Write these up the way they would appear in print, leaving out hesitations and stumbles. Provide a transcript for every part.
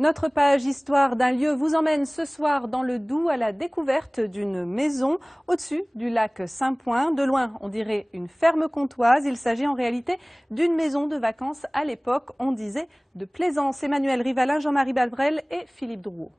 Notre page Histoire d'un lieu vous emmène ce soir dans le Doubs à la découverte d'une maison au-dessus du lac Saint-Point. De loin, on dirait une ferme comtoise. Il s'agit en réalité d'une maison de vacances à l'époque, on disait, de plaisance. Emmanuel Rivalin, Jean-Marie Balbrel et Philippe Drouot.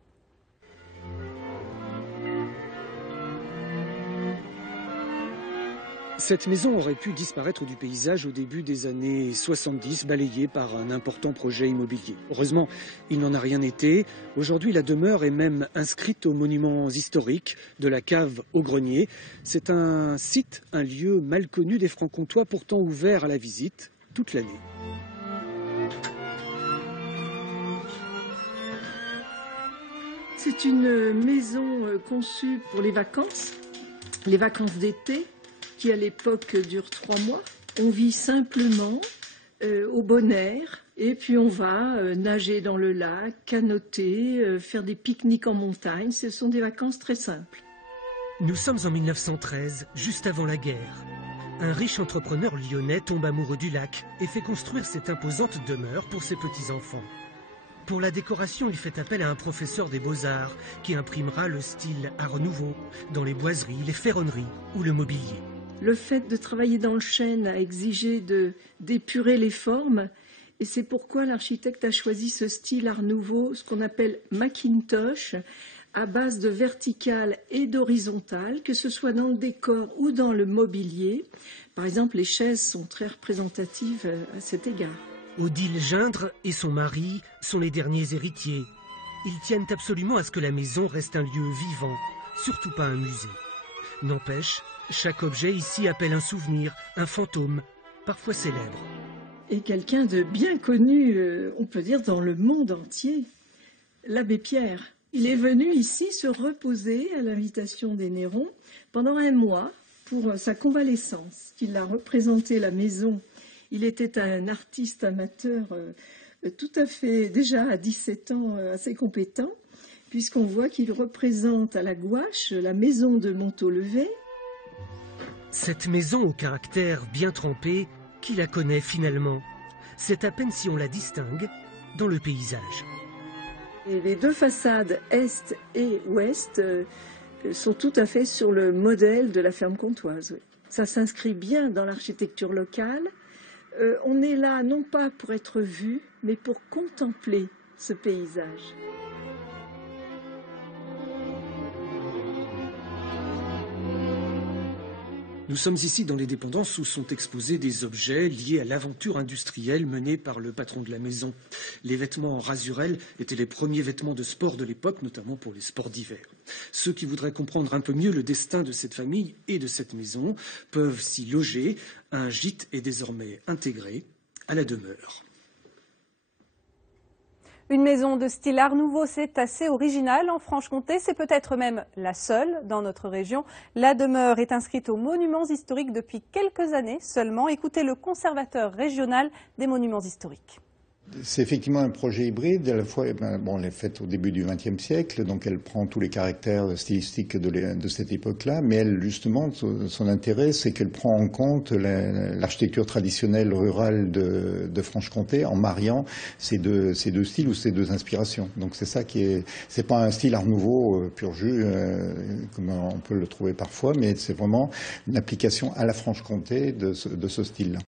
Cette maison aurait pu disparaître du paysage au début des années 70, balayée par un important projet immobilier. Heureusement, il n'en a rien été. Aujourd'hui, la demeure est même inscrite aux monuments historiques, de la cave au grenier. C'est un site, un lieu mal connu des Francs-Comtois, pourtant ouvert à la visite toute l'année. C'est une maison conçue pour les vacances d'été, qui à l'époque durent 3 mois. On vit simplement au bon air et puis on va nager dans le lac, canoter, faire des pique-niques en montagne. Ce sont des vacances très simples. Nous sommes en 1913, juste avant la guerre. Un riche entrepreneur lyonnais tombe amoureux du lac et fait construire cette imposante demeure pour ses petits-enfants. Pour la décoration, il fait appel à un professeur des Beaux-Arts qui imprimera le style Art Nouveau dans les boiseries, les ferronneries ou le mobilier. Le fait de travailler dans le chêne a exigé d'épurer les formes et c'est pourquoi l'architecte a choisi ce style Art Nouveau, ce qu'on appelle Macintosh, à base de verticale et d'horizontale, que ce soit dans le décor ou dans le mobilier. Par exemple, les chaises sont très représentatives à cet égard. Odile Gindre et son mari sont les derniers héritiers. Ils tiennent absolument à ce que la maison reste un lieu vivant, surtout pas un musée. N'empêche, chaque objet ici appelle un souvenir, un fantôme, parfois célèbre. Et quelqu'un de bien connu, on peut dire dans le monde entier, l'abbé Pierre. Il est venu ici se reposer à l'invitation des Néron pendant 1 mois pour sa convalescence. Il a représenté la maison. Il était un artiste amateur tout à fait, déjà à 17 ans, assez compétent, puisqu'on voit qu'il représente à la gouache la maison de Montaulevé. Cette maison au caractère bien trempé, qui la connaît finalement? C'est à peine si on la distingue dans le paysage. Et les 2 façades est et ouest sont tout à fait sur le modèle de la ferme comtoise. Ça s'inscrit bien dans l'architecture locale. On est là non pas pour être vu, mais pour contempler ce paysage. Nous sommes ici dans les dépendances où sont exposés des objets liés à l'aventure industrielle menée par le patron de la maison. Les vêtements en rasurel étaient les premiers vêtements de sport de l'époque, notamment pour les sports d'hiver. Ceux qui voudraient comprendre un peu mieux le destin de cette famille et de cette maison peuvent s'y loger. Un gîte est désormais intégré à la demeure. Une maison de style Art Nouveau, c'est assez original en Franche-Comté. C'est peut-être même la seule dans notre région. La demeure est inscrite aux monuments historiques depuis quelques années seulement. Écoutez le conservateur régional des monuments historiques. C'est effectivement un projet hybride. À la fois, elle est faite au début du XXe siècle, donc elle prend tous les caractères stylistiques de cette époque-là. Mais elle, justement, son intérêt, c'est qu'elle prend en compte l'architecture traditionnelle rurale de Franche-Comté en mariant ces deux styles ou ces 2 inspirations. Donc c'est ça qui est. C'est pas un style Art Nouveau pur jus comme on peut le trouver parfois, mais c'est vraiment une application à la Franche-Comté de ce style-là.